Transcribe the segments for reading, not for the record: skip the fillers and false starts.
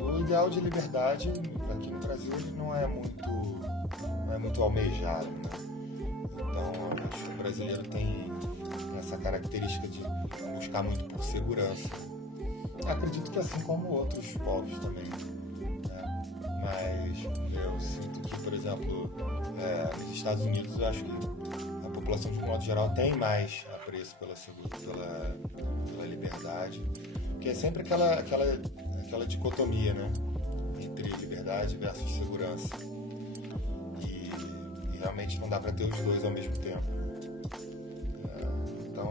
O ideal de liberdade aqui no Brasil ele não é muito almejado, né? Então, acho que o brasileiro tem essa característica de buscar muito por segurança. Acredito que assim como outros povos também, né? Mas eu sinto que, por exemplo, nos Estados Unidos eu acho que a população de um modo geral tem mais apreço pela liberdade, que é sempre aquela dicotomia, né? Entre liberdade versus segurança. E realmente não dá para ter os dois ao mesmo tempo. Então,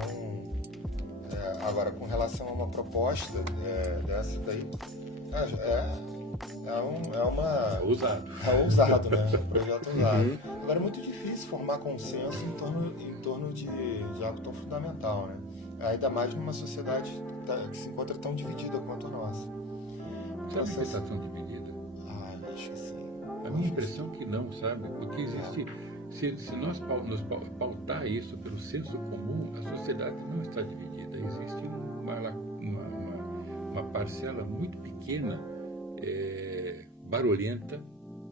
agora com relação a uma proposta dessa daí, É ousado. É ousado, né? É um projeto ousado. Agora é muito difícil formar consenso em torno de algo tão fundamental, né? Ainda mais numa sociedade que se encontra tão dividida quanto a nossa. Sabe por que está tão dividida? Acho que sim. A minha impressão é que não, sabe? Porque existe. Se nós pautar isso pelo senso comum, a sociedade não está dividida. Existe uma parcela muito pequena, barulhenta,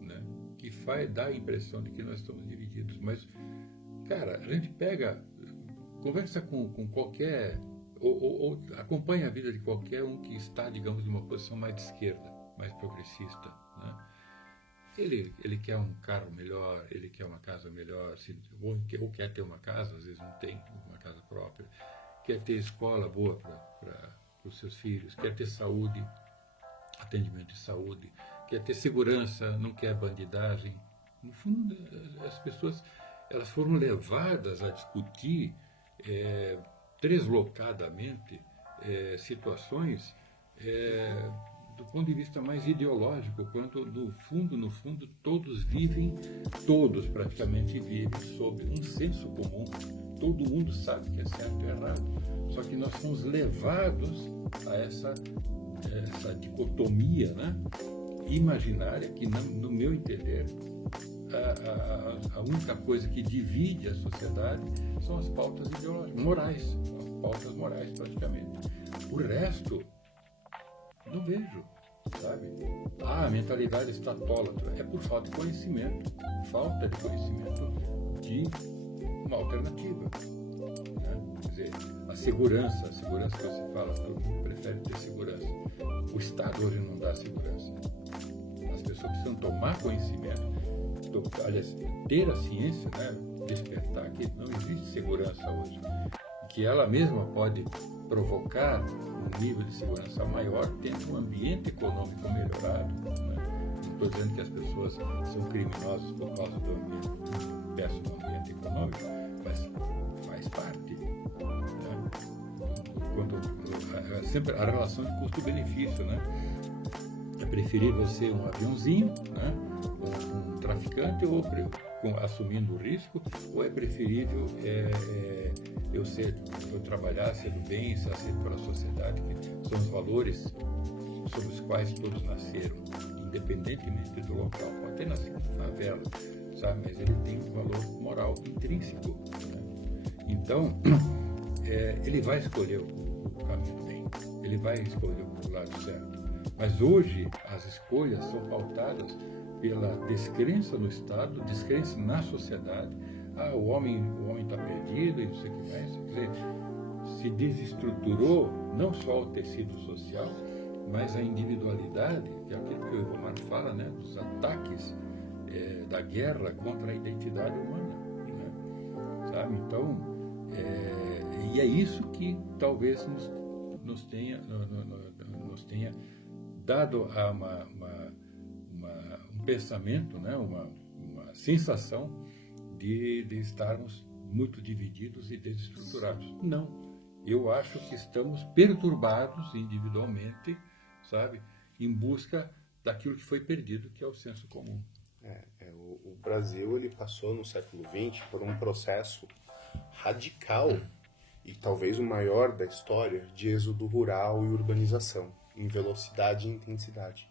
né? Que dá a impressão de que nós estamos divididos. Mas, cara, a gente conversa com qualquer, ou acompanha a vida de qualquer um que está, digamos, numa posição mais de esquerda, mais progressista, né? Ele quer um carro melhor, ele quer uma casa melhor, ou quer ter uma casa, às vezes não tem uma casa própria, quer ter escola boa para os seus filhos, quer ter saúde, atendimento de saúde, quer ter segurança, não quer bandidagem. No fundo, as pessoas elas foram levadas a discutir deslocadamente situações do ponto de vista mais ideológico, quando no fundo, todos praticamente vivem sob um senso comum. Todo mundo sabe que é certo e errado, só que nós somos levados a essa dicotomia, né, imaginária, que, no meu entender, a única coisa que divide a sociedade são as pautas ideológicas, morais, as pautas morais praticamente. O resto, não vejo, sabe? A mentalidade estatólatra é por falta de conhecimento de uma alternativa, né? Quer dizer, a segurança que você fala, todo mundo prefere ter segurança. O Estado hoje não dá segurança. As pessoas precisam tomar conhecimento, aliás, ter a ciência, né? Despertar que não existe segurança hoje, que ela mesma pode provocar um nível de segurança maior tendo um ambiente econômico melhorado, né? Não estou dizendo que as pessoas são criminosas por causa do péssimo ambiente econômico, mas faz parte, né? Sempre a relação de custo-benefício, né? É preferível ser um aviãozinho, né? Um traficante assumindo o risco, ou é preferível eu trabalhar, ser do bem, ser aceito pela sociedade, que são os valores sobre os quais todos nasceram, independentemente do local. Pode ter nascido em favela, sabe? Mas ele tem um valor moral intrínseco, né? Então, ele vai escolher o caminho do bem, ele vai escolher o lado certo. Mas hoje as escolhas são pautadas pela descrença no Estado, descrença na sociedade. O homem está perdido e não sei o que mais. Quer dizer, se desestruturou não só o tecido social, mas a individualidade, que é aquilo que o Ivomar fala, né, dos ataques da guerra contra a identidade humana, né? Sabe? Então, e é isso que talvez nos tenha dado a um pensamento, né, uma sensação de estarmos muito divididos e desestruturados. Não. Eu acho que estamos perturbados individualmente, sabe, em busca daquilo que foi perdido, que é o senso comum. O Brasil ele passou no século XX por um processo radical e talvez o maior da história de êxodo rural e urbanização, em velocidade e intensidade.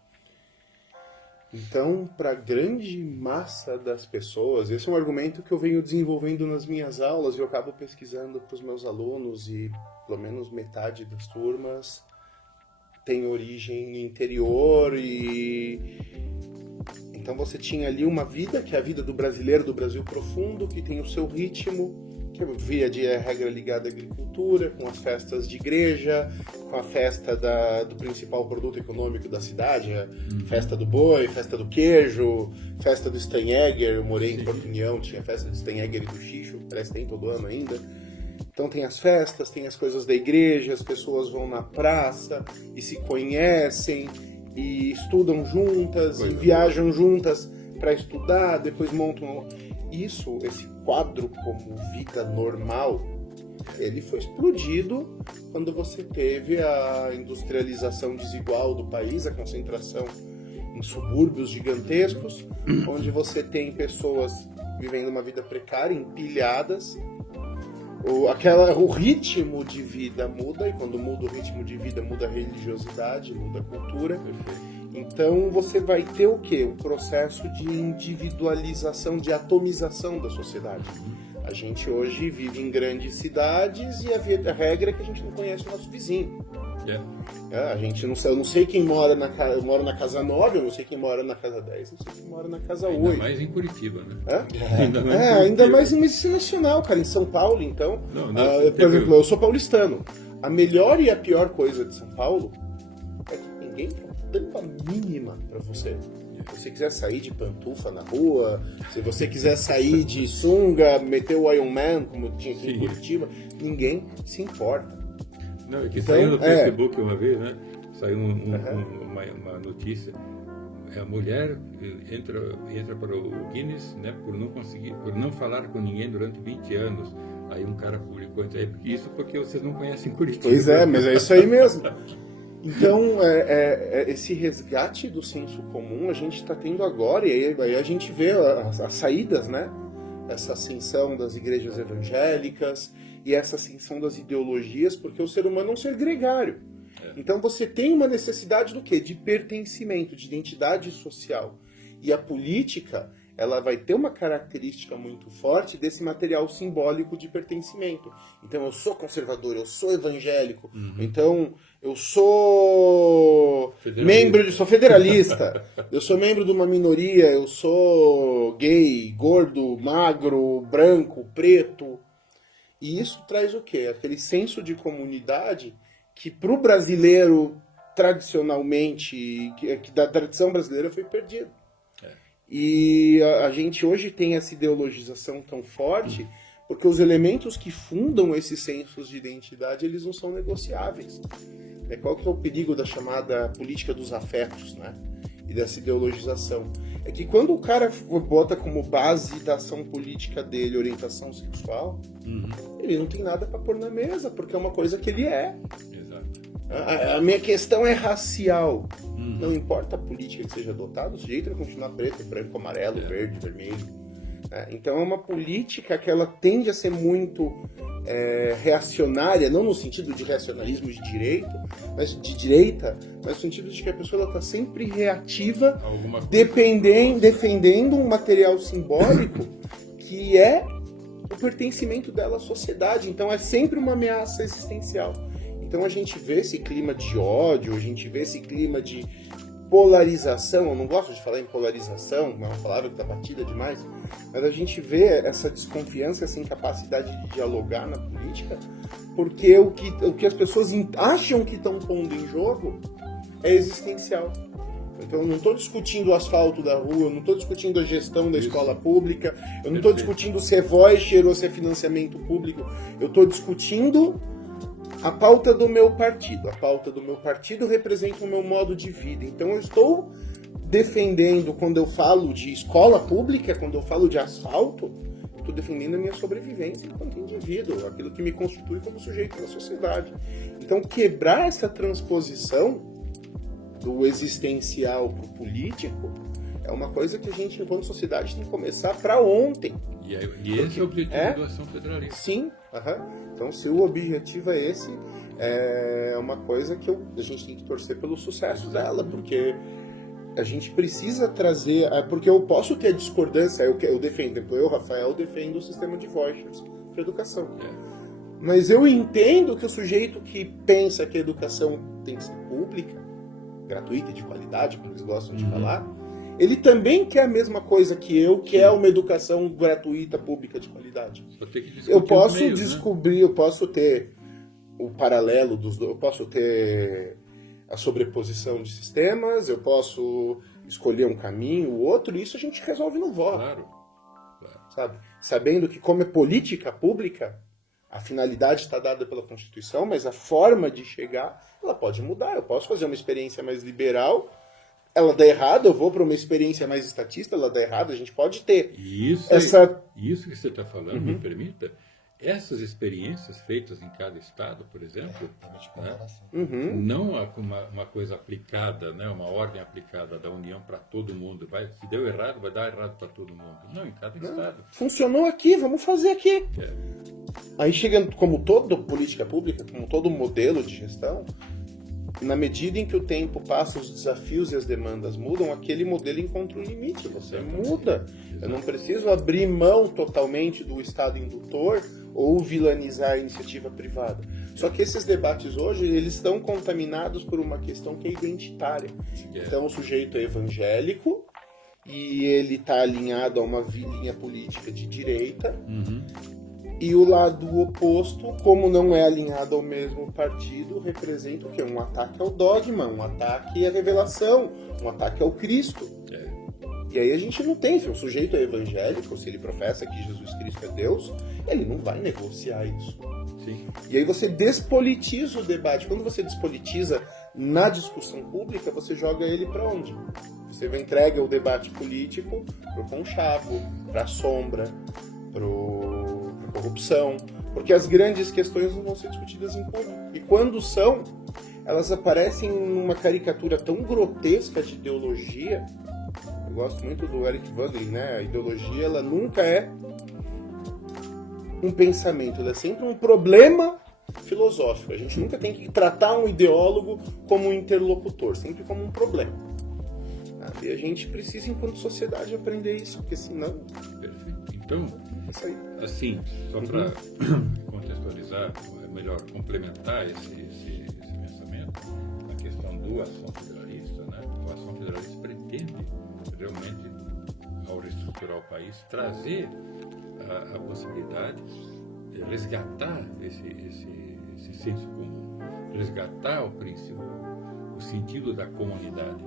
Então, para a grande massa das pessoas, esse é um argumento que eu venho desenvolvendo nas minhas aulas e eu acabo pesquisando para os meus alunos e pelo menos metade das turmas tem origem no interior então você tinha ali uma vida, que é a vida do brasileiro do Brasil profundo, que tem o seu ritmo, que via de regra ligada à agricultura, com as festas de igreja, com a festa do principal produto econômico da cidade, a festa do boi, festa do queijo, festa do Steinegger. Eu morei em Porto União, tinha festa do Steinegger e do Xixo, parece que tem todo ano ainda. Então tem as festas, tem as coisas da igreja, as pessoas vão na praça e se conhecem e estudam juntas e viajam juntas para estudar, depois montam esse quadro como vida normal. Ele foi explodido quando você teve a industrialização desigual do país, a concentração em subúrbios gigantescos, onde você tem pessoas vivendo uma vida precária, empilhadas. O ritmo de vida muda, e quando muda o ritmo de vida, muda a religiosidade, muda a cultura. Então você vai ter o quê? O processo de individualização, de atomização da sociedade. A gente hoje vive em grandes cidades e a regra é que a gente não conhece o nosso vizinho. A gente não sabe, eu não sei quem mora eu moro na casa 9, eu não sei quem mora na casa 10, eu não sei quem mora na casa 8. Ainda mais em Curitiba, né? Ainda mais em Medicina Nacional, cara, em São Paulo, então. Por exemplo, eu sou paulistano. A melhor e a pior coisa de São Paulo é que ninguém tem tampa mínima pra você. Se você quiser sair de pantufa na rua, se você quiser sair de sunga, meter o Iron Man, como tinha aqui em Curitiba, ninguém se importa. Não, que saiu no Facebook uma vez, né? Saiu uma notícia. A mulher entra para o Guinness, né? Por não falar com ninguém durante 20 anos. Aí um cara publicou isso porque vocês não conhecem Curitiba. Pois é, mas é isso aí mesmo. Então, esse resgate do senso comum a gente está tendo agora, e aí a gente vê as saídas, né? Essa ascensão das igrejas evangélicas e essa ascensão das ideologias, porque o ser humano é um ser gregário. Então você tem uma necessidade do quê? De pertencimento, de identidade social. E a política, ela vai ter uma característica muito forte desse material simbólico de pertencimento. Então eu sou conservador, eu sou evangélico, então eu sou sou federalista, eu sou membro de uma minoria, eu sou gay, gordo, magro, branco, preto. E isso traz o quê? Aquele senso de comunidade que para o brasileiro, tradicionalmente, que da tradição brasileira foi perdido. E a gente hoje tem essa ideologização tão forte porque os elementos que fundam esses sensos de identidade, eles não são negociáveis. Qual que é o perigo da chamada política dos afetos, né? E dessa ideologização? É que quando o cara bota como base da ação política dele orientação sexual, ele não tem nada para pôr na mesa, porque é uma coisa que ele é. A minha questão é racial. Não importa a política que seja adotada, o sujeito vai continuar preto, branco, amarelo, verde, vermelho. Então é uma política que ela tende a ser muito reacionária, não no sentido de reacionarismo de direita, mas no sentido de que a pessoa está sempre reativa, defendendo um material simbólico que é o pertencimento dela à sociedade. Então é sempre uma ameaça existencial. Então a gente vê esse clima de ódio, a gente vê esse clima de polarização. Eu não gosto de falar em polarização, é uma palavra que está batida demais, mas a gente vê essa desconfiança, essa incapacidade de dialogar na política, porque o que as pessoas acham que estão pondo em jogo é existencial. Então eu não estou discutindo o asfalto da rua, eu não estou discutindo a gestão da escola pública, eu não estou discutindo se é voucher ou se é financiamento público, eu estou discutindo a pauta do meu partido. A pauta do meu partido representa o meu modo de vida. Então eu estou defendendo, quando eu falo de escola pública, quando eu falo de asfalto, estou defendendo a minha sobrevivência enquanto indivíduo, aquilo que me constitui como sujeito na sociedade. Então quebrar essa transposição do existencial para o político é uma coisa que a gente, enquanto sociedade, tem que começar para ontem. E esse é o objetivo da ação federalista. Sim, então se o objetivo é esse, é uma coisa que a gente tem que torcer pelo sucesso dela, porque a gente precisa trazer, porque eu posso ter discordância, eu defendo, eu, Rafael, defendo o sistema de vouchers para educação. Mas eu entendo que o sujeito que pensa que a educação tem que ser pública, gratuita e de qualidade, como eles gostam de falar, ele também quer a mesma coisa que eu, que é uma educação gratuita, pública, de qualidade. Só tem que discutir Eu posso os meios, descobrir, eu posso ter o paralelo dos dois, eu posso ter a sobreposição de sistemas, eu posso escolher um caminho, o outro, e isso a gente resolve no voto. Claro. Sabe? Sabendo que, como é política pública, a finalidade está dada pela Constituição, mas a forma de chegar, ela pode mudar. Eu posso fazer uma experiência mais liberal, ela dá errado, eu vou para uma experiência mais estatista, ela dá errado, a gente pode ter Isso que você está falando, me permita, essas experiências feitas em cada estado, por exemplo, não uma coisa aplicada, né, uma ordem aplicada da União para todo mundo. Se deu errado, vai dar errado para todo mundo. Não, em cada estado. Funcionou aqui, vamos fazer aqui. Aí chegando, como toda política pública, como todo modelo de gestão, na medida em que o tempo passa, os desafios e as demandas mudam, aquele modelo encontra um limite, você muda. Eu não preciso abrir mão totalmente do Estado indutor ou vilanizar a iniciativa privada. Só que esses debates hoje, eles estão contaminados por uma questão que é identitária. Então o sujeito é evangélico e ele está alinhado a uma linha política de direita, e o lado oposto, como não é alinhado ao mesmo partido, representa o quê? Um ataque ao dogma, um ataque à revelação, um ataque ao Cristo. E aí a gente não tem, se o sujeito é evangélico, se ele professa que Jesus Cristo é Deus, ele não vai negociar isso. Sim. E aí você despolitiza o debate. Quando você despolitiza na discussão pública, você joga ele para onde? Você entrega o debate político pro conchavo, pra sombra, pra corrupção, porque as grandes questões não vão ser discutidas em público. E quando são, elas aparecem numa caricatura tão grotesca de ideologia. Eu gosto muito do Eric Wagner, né? A ideologia, ela nunca é um pensamento, ela é sempre um problema filosófico. A gente nunca tem que tratar um ideólogo como um interlocutor, sempre como um problema. E a gente precisa, enquanto sociedade, aprender isso, porque senão... Perfeito. Então, assim, só para contextualizar, melhor complementar esse pensamento, a questão do Ação Federalista, né? O Ação Federalista pretende realmente, ao reestruturar o país, trazer a possibilidade de resgatar esse senso comum, resgatar o princípio, o sentido da comunidade,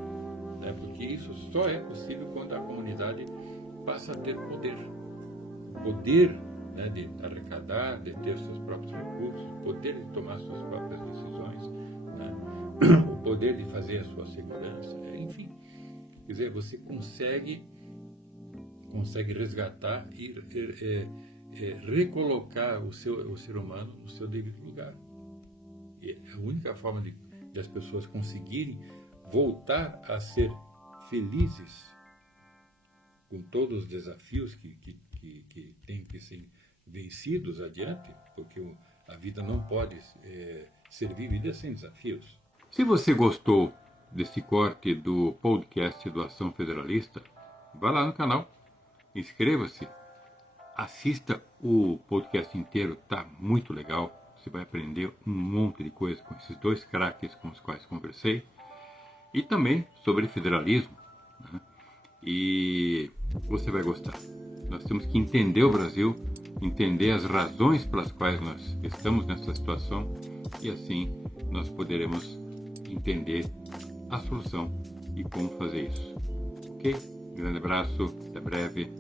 né? Porque isso só é possível quando a comunidade passa a ter poder, né, de arrecadar, de ter seus próprios recursos, poder de tomar suas próprias decisões, né? O poder de fazer a sua segurança, enfim. Quer dizer, você consegue resgatar e recolocar o ser humano no seu devido lugar. E a única forma de as pessoas conseguirem voltar a ser felizes com todos os desafios que têm que ser vencidos adiante, porque a vida não pode ser vivida sem desafios. Se você gostou desse corte do podcast do Ação Federalista, vá lá no canal, inscreva-se, assista o podcast inteiro, tá muito legal. Você vai aprender um monte de coisa com esses dois craques com os quais conversei, e também sobre federalismo, né? E você vai gostar. Nós temos que entender o Brasil, entender as razões pelas quais nós estamos nessa situação, e assim nós poderemos entender a solução e como fazer isso. Ok? Grande abraço, até breve.